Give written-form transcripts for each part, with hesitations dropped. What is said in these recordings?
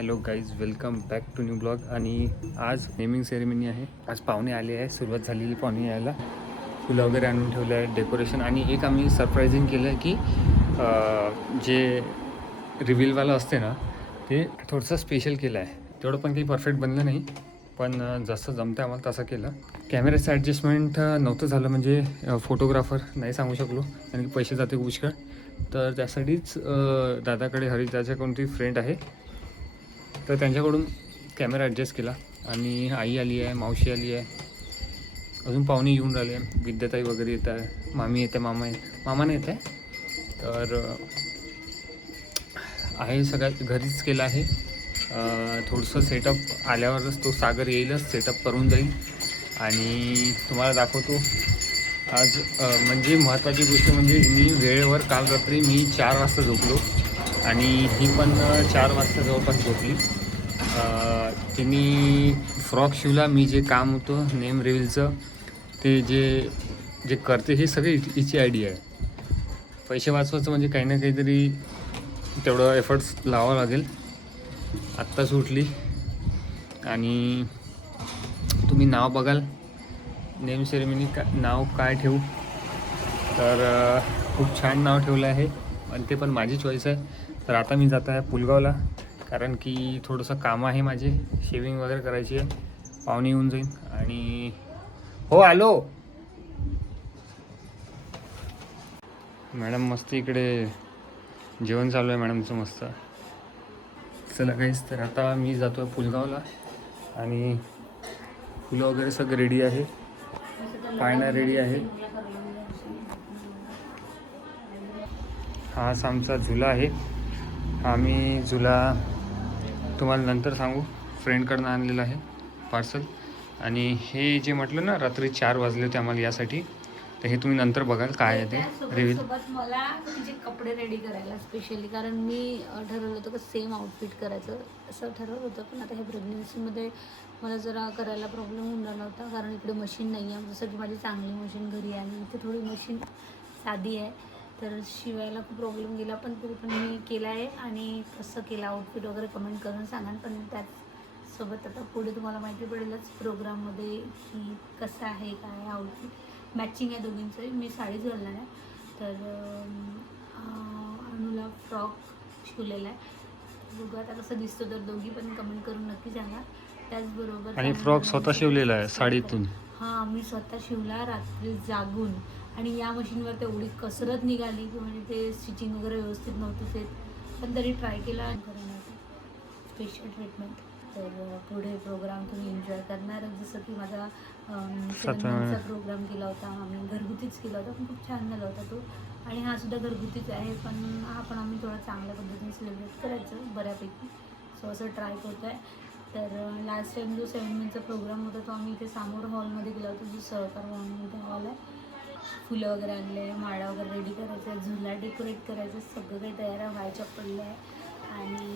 Hello guys, welcome back to new blog. आणि आज naming ceremony आहे. आज पाहुणे आले आहे, सुरुवात झालेली पाहुणे यायला. फुलं वगैरे आणून ठेवलं आहे, डेकोरेशन. आणि एक आम्ही सरप्रायझिंग केलं आहे की जे रिव्हीलवालं असते ना ते थोडंसं स्पेशल केलं आहे. तेवढं पण काही परफेक्ट बनलं नाही, पण जसं जमतं आम्हाला तसं केलं. कॅमेऱ्याचं ॲडजस्टमेंट नव्हतं झालं, म्हणजे फोटोग्राफर नाही सांगू शकलो आणि पैसे जाते पुष्कळ. तर त्यासाठीच दादाकडे हरीशदाच्या कोणती फ्रेंड आहे तर त्यांच्याकडून कॅमेरा ॲडजस्ट केला. आणि आई आली आहे, मावशी आली आहे, अजून पाहुणे येऊन राहिले. विद्याताई वगैरे येत आहे, मामी येते, मामाने येत आहे. तर आहे सगळ्यात घरीच केलं आहे. थोडंसं सेटअप आल्यावरच तो सागर येईलच, सेटअप करून जाईल आणि तुम्हाला दाखवतो. आज म्हणजे महत्त्वाची गोष्ट म्हणजे मी वेळेवर काल रात्री मी 4 वाजता झोपलो आणि ही पण 4 वाजता जवळपास झोपली. तिने फ्रॉक शिवला. मी जे काम होतं नेम रिव्हीलचं ते जे करते हे सगळे हिची आयडिया आहे. पैसे वाचवायचं म्हणजे काही ना काहीतरी तेवढं एफर्ट्स लावावं लागेल. आत्ताच उठली आणि तुम्ही नाव बघाल नेम सेरेमनी नाव काय ठेवू तर खूप छान नाव ठेवलं आहे आणि ते पण माझी चॉईस आहे. तर आता मी जात आहे पुलगावला, कारण की थोडंसं काम आहे माझे, शेविंग वगैरे करायची आहे. पाहुणे येऊन जाईन आणि हो आलो. मॅडम मस्त इकडे जेवण चालू आहे मॅडमचं मस्त. चला काहीच, तर आता मी जातो आहे पुलगावला आणि फुलं वगैरे सगळं रेडी आहे, पाळणा रेडी आहे. हा असा आमचा झुला आहे. हा आम्ही झुला तुम्हाला नंतर सांगू, फ्रेंडकडनं आणलेला आहे पार्सल. आणि हे जे म्हटलं ना रात्री 4 वाजले होते आम्हाला यासाठी, तर हे तुम्ही नंतर बघाल काय आहे ते रिव्हील. सोबत मला तिचे कपडे रेडी करायला स्पेशली, कारण मी ठरवलं होतं की सेम आउटफिट करायचं असं ठरवलं होतं. पण आता ह्या प्रेग्नन्सीमध्ये मला जरा करायला प्रॉब्लेम होऊन राहिला होता, कारण इकडे मशीन नाही आहे. जसं की माझी चांगली मशीन घरी आली, इथे थोडी मशीन साधी आहे, तर शिवायला खूप प्रॉब्लेम गेला. पण तरी पण मी केला आहे. आणि कसं केलं आउटफिट वगैरे कमेंट करून सांगा. पण त्याचसोबत आता पुढे तुम्हाला माहिती पडेलच प्रोग्राममध्ये की कसं आहे काय आउटफिट. मॅचिंग आहे दोघींचं. मी साडीच घालणार आहे, तर अनुला फ्रॉक शिवलेला आहे. बघू आता कसं दिसतो, तर दोघी पण कमेंट करून नक्की सांगा. त्याचबरोबर आणि फ्रॉक स्वतः शिवलेला आहे साडीतून. हां, मी स्वतः शिवला रात्री जागून. आणि या मशीनवर तेवढी कसरत निघाली की म्हणजे ते स्टिचिंग वगैरे व्यवस्थित नव्हतीच येत, पण तरी ट्राय केला करण्यासाठी स्पेशल ट्रीटमेंट. तर पुढे प्रोग्राम तुम्ही एन्जॉय करणार. जसं की माझा सेरेमनीचा प्रोग्राम केला होता आम्ही घरगुतीच केला होता, पण खूप छान झाला होता तो. आणि हा सुद्धा घरगुतीच आहे, पण हा पण आम्ही थोडा चांगल्या पद्धतीने सेलिब्रेट करायचं बऱ्यापैकी. सो असं ट्राय करतो आहे. तर लास्ट टाईम जो सेरेमनीचा प्रोग्राम होता तो आम्ही इथे समोर हॉलमध्ये गेला होता, जो सहकार म्हणून हॉल आहे. फुलं वगैरे आणले, माळा वगैरे रेडी करायचं, झुला डेकोरेट करायचं, सगळं काही तयार व्हायच्या पडलं आहे. आणि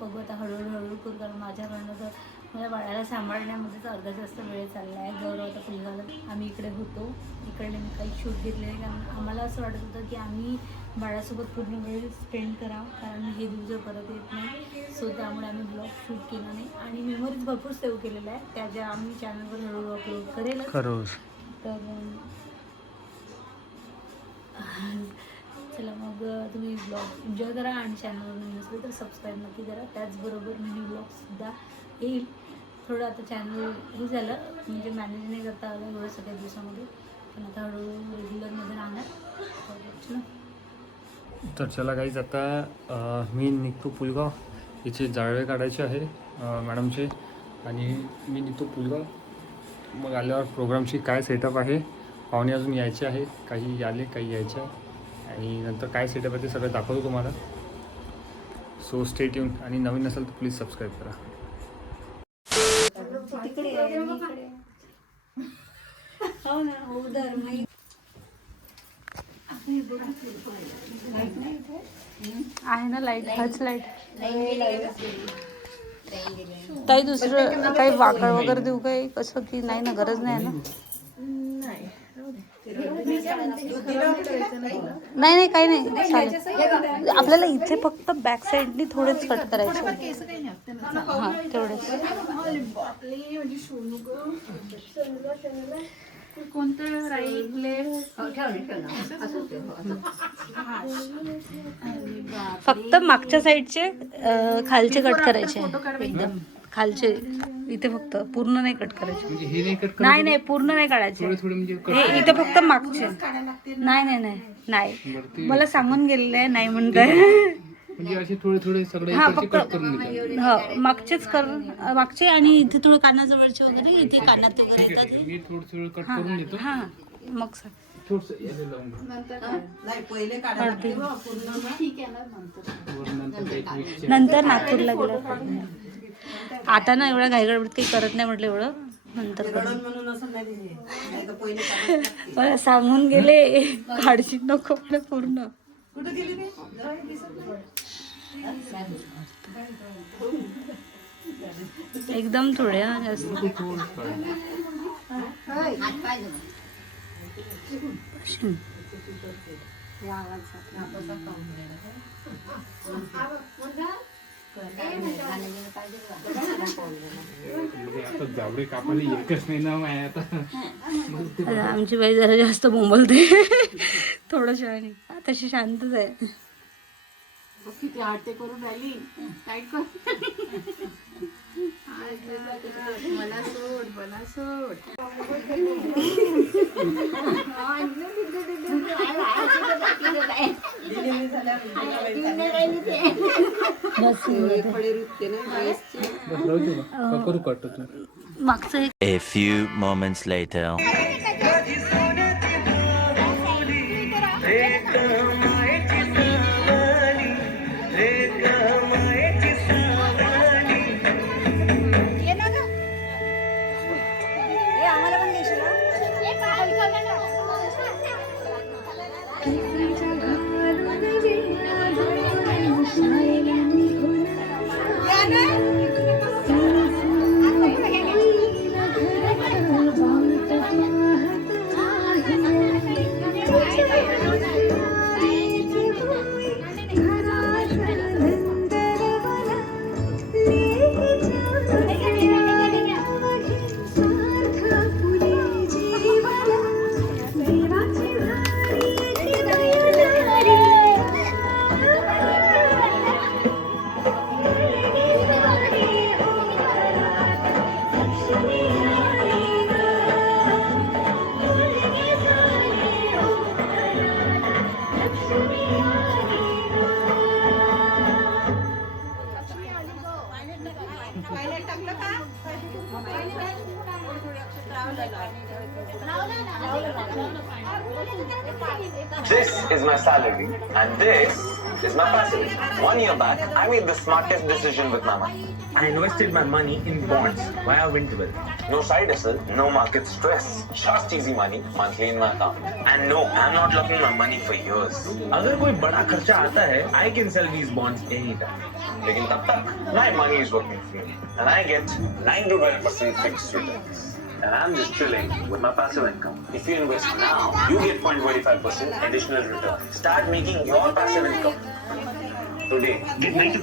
बघू आता हळूहळू करू, कारण माझ्याकडनं तर माझ्या बाळाला सांभाळण्यामध्येच अर्धा जास्त वेळ चालला आहे. गौरव आता पुलगावला आम्ही इकडे होतो, इकडे मी काही शूट घेतले नाही, कारण आम्हाला असं वाटत होतं की आम्ही बाळासोबत पूर्ण वेळ स्पेंड करावं, कारण हे दिवस परत येत नाही. सो त्यामुळे आम्ही ब्लॉग शूट केला नाही. आणि मेमरीज भरपूर सेव्ह केलेल्या आहेत, त्या ज्या आम्ही चॅनलवर हळूहळू अपलोड करेलच. तर चला मग तुम्ही ब्लॉग एन्जॉय करा आणि चॅनलवर नवीन असेल तर सबस्क्राईब नक्की करा. त्याचबरोबर मिनी ब्लॉगसुद्धा येईल. थोडं आता चॅनल हे झालं म्हणजे मॅनेज नाही करता आलं एवढं सगळ्या दिवसामध्ये, पण आता हळूहळू रेग्युलरमध्ये राहणार. तर चला काहीच, आता मी निघतो पुलगाव. तिचे जाळवे काढायचे आहे मॅडमचे, आणि मी निघतो पुलगाव. मग आल्यावर प्रोग्रामची काय सेटअप आहे, पाहुणे अजून यायचे आहे, काही आले काही यायचे आहे, आणि नंतर काय सेटअप आहे ते सगळं दाखवतो तुम्हाला. So stay tune. आणि नवीन असेल तर प्लीज सबस्क्राईब करा. हो ना, आहे ना लाईट, हाच लाईट. ताई दुसरं काही वाकड वगैरे देऊ काही कसं की नाही ना, गरज नाही ना. नाही नाही काही नाही चालेल. आपल्याला इथे फक्त बॅक साईडनी थोडेच कट करायचे. हां तेवढेच. कोणतं राईट लेफ्ट फक्त मागच्या साईडचे खालचे कट करायचे एकदम खालचे इथे फक्त पूर्ण नाही कट करायचे. नाही नाही पूर्ण नाही काढायचे हे इथे फक्त मागचे. नाही नाही नाही नाही मला सांगून गेलेलं आहे नाही म्हणताय. म्हणजे असे थोडे थोडे सगळे हा फक्त मागचेच कर मागचे आणि इथे थोडे कानाजवळचे वगैरे इथे कानात वगैरे येतात. मी थोडं थोडं कट करून देतो. हा मग सर थोडंसं याला लावून नंतर नागपूरला गेलं. आता ना एवढ्या घाईगडबडीत काही करत नाही म्हटलं एवढं नंतर मला सांगून गेले काढशीत नको पूर्ण. एकदम थोडे जास्त जावडे कापायला एकच नाही ना माय आता. आमची बाई जरा जास्त बोंबलते थोडं शाळेने तशी शांतच आहे. किती आटे करून राहिली टाईट कर. मला सोड मला सोड. करू काढतो तू मागचं. A few moments later. This is my salary and this is my passive. 1 year back, I made the smartest decision with my money. I invested my money in bonds via Wintwell. No side hustle, no market stress. Just easy money monthly in my account. And no, I'm not locking my money for years. अगर कोई बड़ा खर्चा आता है, I can sell these bonds anytime. लेकिन तब तक my money is working for me, and I get 9 to 12% fixed returns. And I'm just chilling with my passive income. If you invest now, you get 0.25% additional return. Start making your passive income today. Get 90.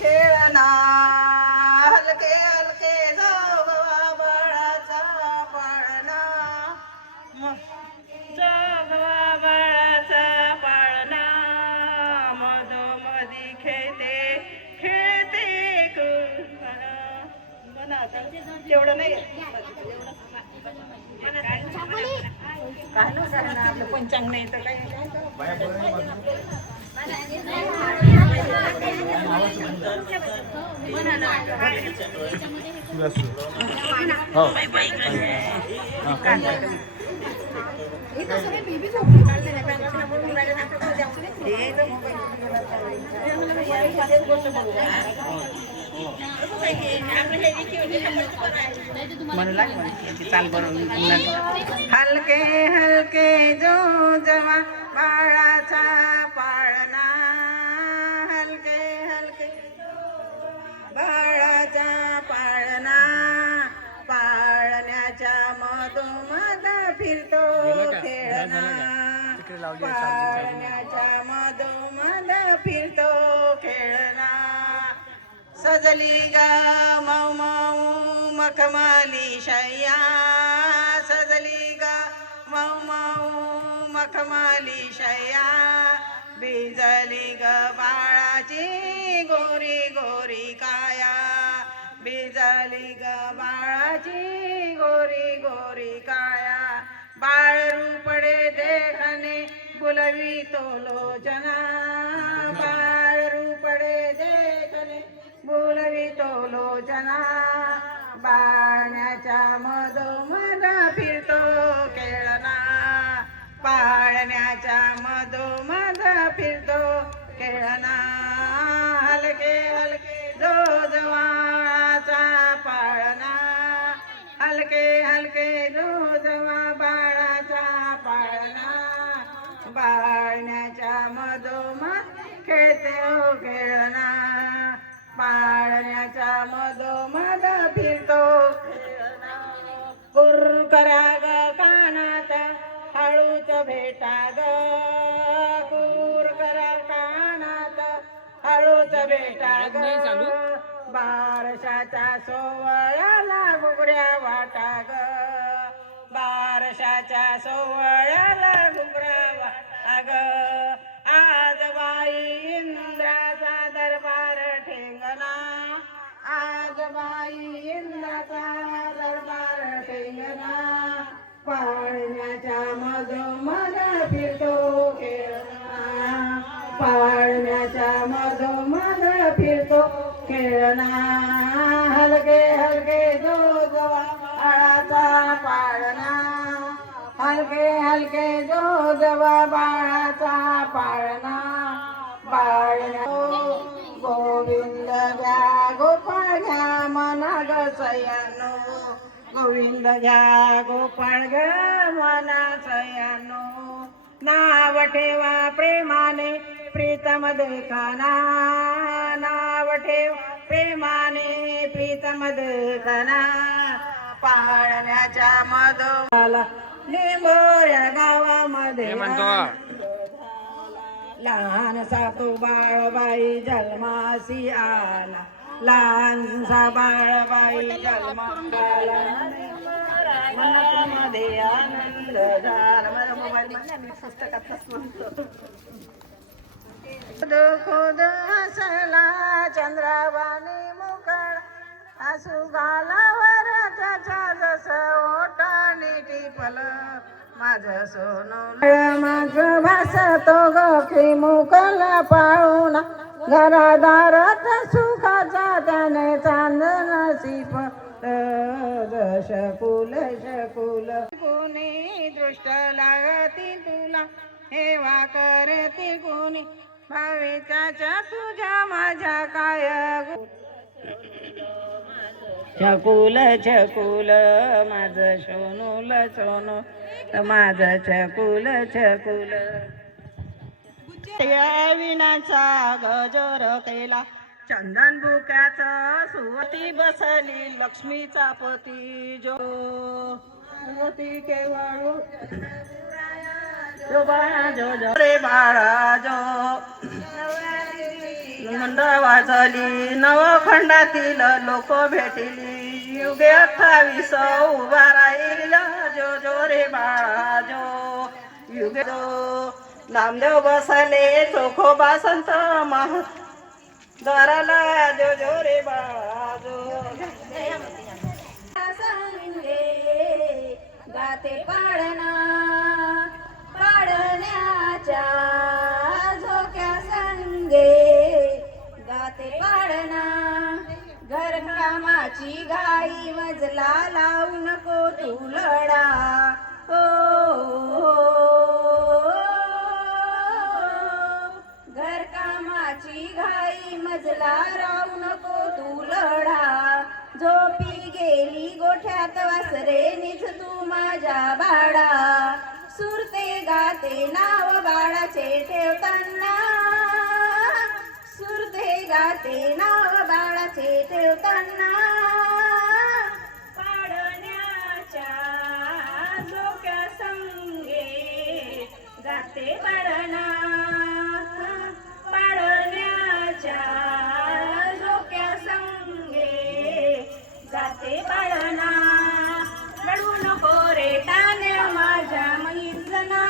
खेळना हलके हलके जोगवा बाळाचा पाळणा जोगवा बाळाचा पाळणा मधोमधी खेळते खेळते तेवढं नाही काय ना आपलं पंचांग नाही तर काय हलके हलके जो जवा बाळाचा पाळणा हलके हलके बाळाचा पाळणा पाळण्याच्या मधोमध फिरतो खेळणा पाळण्याच्या मधोमध फिरतो खेळणा सजली ग मऊ मऊ मखमली शय्या सजली ग मऊ मऊ मखमली शय्या बिजली ग बाळाची गोरी गोरी काया बिजली ग बाळाची गोरी गोरी काया बाळ रूपडे देखणे बुलवी तो लोचना बाळ रूपडे देखणे बोलवी तो लोचना पाळण्याच्या मधोमध फिरतो खेळणा पाळण्याच्या मधोमध फिरतो खेळणा हलके हलके जो जवाचा पाळणा हलके हलके जो जवा बाळाचा पाळणा पाळण्याच्या मधोमध खेळते हो खेळणा पाळण्याच्या मधोमध फिरतो कुरकरा ग कानात हळूच भेटा ग कुरकरा कानात हळूच भेटा ग बारशाच्या सोवळ्याला घुगऱ्या वाटा ग बारशाच्या सोवळ्याला घुगऱ्या वाटा ग आज बाई इंद्राचा दरबार ठेंगणा आज बाई इंद्राचा दरबार ठेंगणा पाळण्याच्या मधोमध फिरतो खेळणा पाळण्याच्या मधोमध फिरतो खेळणा हलके हलके जो जवा बाळाचा पाळणा हलके हलके जो जवा बाळाचा पाळणा पाळणा गोविंद घ्या गोपाळ घ्या मना ग सयानो गोविंद घ्या गोपाळ घ्या मना सयानो नाव ठेवा प्रेमाने प्रीतम देखना नाव ठेवा प्रेमाने प्रीतम देखना पाळण्याच्या मधोला लिंबोऱ्या गावामध्ये लहान सातो बाळबाई जन्मासी आला लहानसा बाळबाई जन्माला मनामध्ये आनंद झाला माझ्या मोबाईल मध्ये मी पुस्तकातच म्हणतो खुद हसला चंद्रावानी मुकळ हसू गालावर त्याच्या जसं ओठाने टिपल माझं सोनं माझं भासतो गखी मुकला पाळून घरादारात सुखाचा त्याने चांदण शिप शकुल शकुल कोणी दृष्ट लागती तुला हेवा करते कोणी भाविकाच्या तुझ्या माझ्या काय छकुल छकुल माझं सोनूल सोनू माझं छकुल छकुल या विनाचा गजर केला चंदन बुक्याचं सुवती बसली लक्ष्मीचा पती जो सुवती केवळ जो बाळा जो जो रे बाळा जो मंद वाजली नवखंडातील लोक भेटली युगे 28 उभा राहील जो जो रे बाळा जो युगे जो नामदेव बसले चोखोबा संत महा दराला जो जो रे बाळा जो संगे गाते पाडणा पाडण्याच्या झोक्या संगे गाते पाडणा घरकामाची गाई मजला लावू नको तू लढा घरकामाची घाई मजला राहू नको तू लढा झोपी गेली गोठ्यात वासरे निज तू माझ्या बाळा सुरते गाते नाव बाळाचे ठेवताना सुरते गाते नाव बाळाचे ठेवताना पाडण्याच्या झोक्या संगे गाते पाडणा पाडण्याच्या झोक्या संगे गाते पाडणा रडू नको रे टाण्या माझ्या मैजना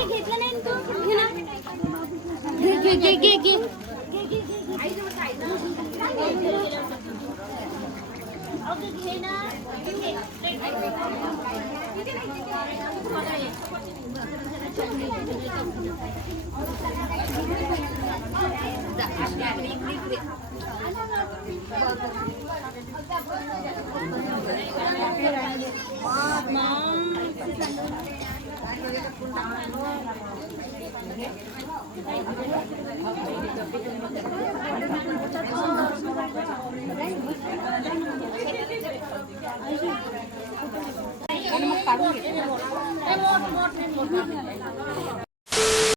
घेतलं नाही तू घे काढून घे.